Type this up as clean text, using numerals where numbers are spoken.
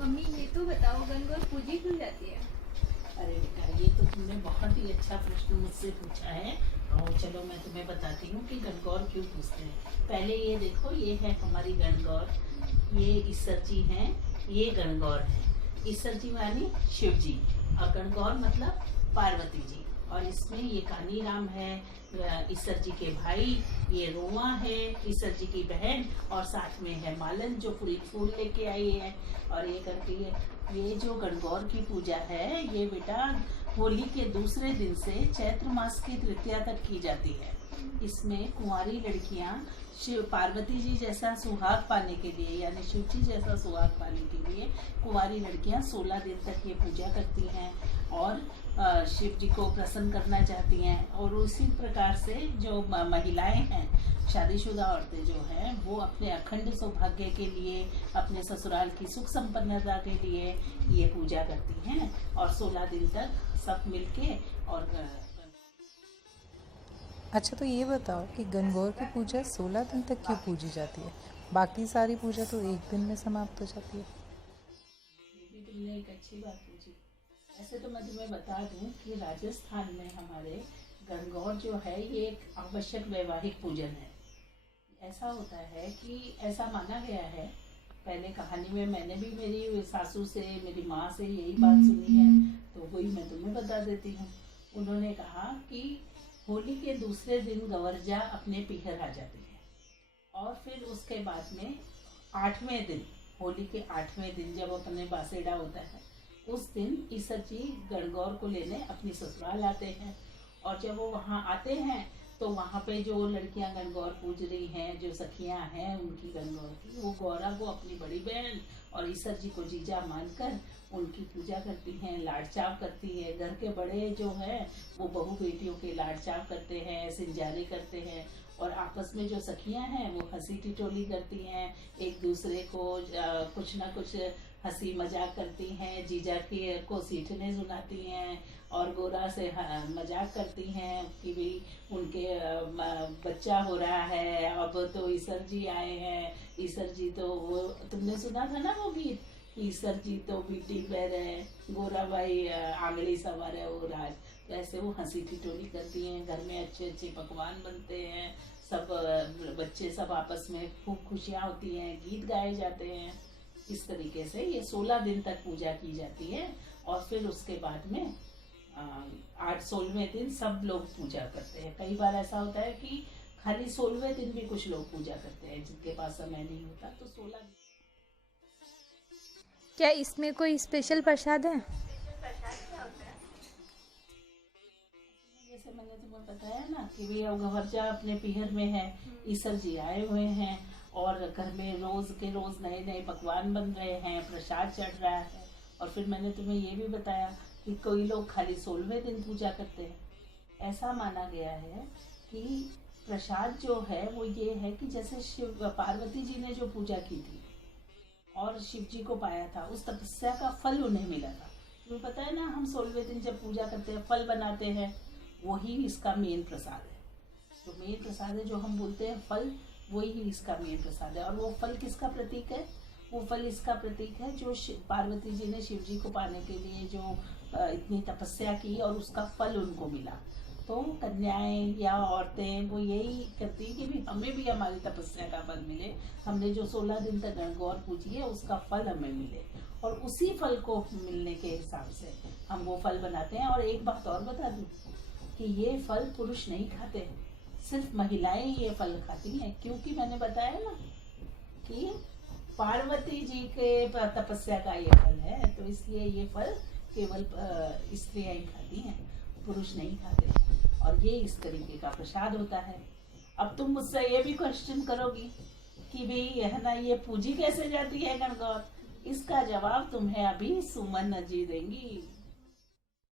Mummy ये तो बताओ, गणगौर पूजी क्यों जाती है? अरे बेटा, ये तो तुमने बहुत ही अच्छा प्रश्न मुझसे पूछा है। और चलो मैं तुम्हें बताती हूँ कि गणगौर क्यों पूछते हैं। पहले ये देखो, ये है हमारी गणगौर, ये ईसर जी हैं, ये गणगौर है। ईसर जी मानी शिव जी और गणगौर मतलब पार्वती जी। और इसमें ये कानीराम है, ईसर जी के भाई, ये रोमा है ईसर जी की बहन, और साथ में है मालन जो फूल लेके आई है। और ये करके ये जो गणगौर की पूजा है, ये बेटा होली के दूसरे दिन से चैत्र मास की तृतीया तक की जाती है। इसमें कुंवारी लड़कियां शिव पार्वती जी जैसा सुहाग पाने के लिए, यानी शिव जी जैसा सुहाग पाने के लिए कुंवारी लड़कियां 16 दिन तक ये पूजा करती हैं और शिव जी को प्रसन्न करना चाहती हैं। और उसी प्रकार से जो महिलाएं हैं, शादीशुदा औरतें जो हैं, वो अपने अखंड सौभाग्य के लिए, अपने ससुराल की सुख संपन्नता के लिए ये पूजा करती हैं। और 16 दिन तक सब मिलके और अच्छा, तो ये बताओ कि गणगौर की पूजा 16 दिन तक क्यों पूजी जाती है? बाकी सारी पूजा तो एक दिन में समाप्त हो जाती है। ये भी तुमने एक अच्छी बात पूछी। ऐसे तो मैं तुम्हें बता दूं कि राजस्थान में हमारे गणगौर जो है ये एक आवश्यक वैवाहिक पूजन है। ऐसा होता है कि ऐसा माना गया है, पहले कहानी में मैंने भी मेरी सासू से, मेरी माँ से यही बात सुनी है, तो वही मैं तुम्हें बता देती हूँ। उन्होंने कहा कि होली के दूसरे दिन गवर्जा अपने पीहर आ जाती है और फिर उसके बाद में 8वें दिन, होली के 8वें दिन जब अपने बासेड़ा होता है, उस दिन ईसर जी गणगौर को लेने अपनी ससुराल आते हैं। और जब वो वहाँ आते हैं तो वहाँ पे जो लड़कियां गणगौर पूज रही हैं, जो सखियां हैं उनकी गणगौर की, वो गौरा को अपनी बड़ी बहन और ईसर जी को जीजा मानकर उनकी पूजा करती हैं, लाड चाव करती है। घर के बड़े जो हैं वो बहू बेटियों के लाड चाव करते हैं, सिंजारी करते हैं। और आपस में जो सखियां हैं वो हंसी टिटोली करती हैं, एक दूसरे को कुछ ना कुछ हंसी मजाक करती हैं, जीजा की को सीठने सुनाती हैं और गोरा से मजाक करती हैं कि भाई उनके बच्चा हो रहा है, अब तो ईसर जी आए हैं। ईसर जी तो वो तुमने सुना था ना वो गीत, ईसर जी तो बीटी पैर है, गोरा भाई आंगली सवार है वो राज। वैसे वो हंसी ठिठोली करती हैं, घर में अच्छे अच्छे पकवान बनते हैं, सब बच्चे सब आपस में खूब खुशियाँ होती हैं, गीत गाए जाते हैं। इस तरीके से ये 16 दिन तक पूजा की जाती है। और फिर उसके बाद में 16वें दिन सब लोग पूजा करते हैं। कई बार ऐसा होता है कि खाली 16वें दिन भी कुछ लोग पूजा करते हैं, जिनके पास समय नहीं होता तो 16। क्या इसमें कोई स्पेशल प्रसाद है? जैसे मैंने तुम्हें बताया ना कि भैया गवर्जा अपने पीहर में है, ईसर जी आए हुए हैं और घर में रोज के रोज नए नए पकवान बन रहे हैं, प्रसाद चढ़ रहा है। और फिर मैंने तुम्हें ये भी बताया कि कोई लोग खाली 16वें दिन पूजा करते हैं। ऐसा माना गया है कि प्रसाद जो है वो ये है कि जैसे शिव पार्वती जी ने जो पूजा की थी और शिव जी को पाया था, उस तपस्या का फल उन्हें मिला था। तुम्हें पता है ना, हम 16वें दिन जब पूजा करते हैं फल बनाते हैं, वही इसका मेन प्रसाद है। जो मेन प्रसाद है, जो हम बोलते हैं फल, वही इसका मेन प्रसाद है। और वो फल किसका प्रतीक है? वो फल इसका प्रतीक है जो पार्वती जी ने शिव जी को पाने के लिए जो इतनी तपस्या की और उसका फल उनको मिला। तो कन्याएं या औरतें वो यही करती हैं कि भी हमें भी हमारी तपस्या का फल मिले, हमने जो 16 दिन तक गणगौर पूजी है उसका फल हमें मिले। और उसी फल को मिलने के हिसाब से हम वो फल बनाते हैं। और एक बात और बता दूं कि ये फल पुरुष नहीं खाते, सिर्फ महिलाएं ये फल खाती हैं, क्योंकि मैंने बताया ना कि पार्वती जी के तपस्या का ये फल है, तो इसलिए ये फल केवल स्त्रियां ही खाती हैं, पुरुष नहीं खाते। और ये इस तरीके का प्रसाद होता है। अब तुम मुझसे ये भी क्वेश्चन करोगी कि भाई है ना, ये पूजी कैसे जाती है गणगौर? इसका जवाब तुम्हें अभी सुमन जी देंगी।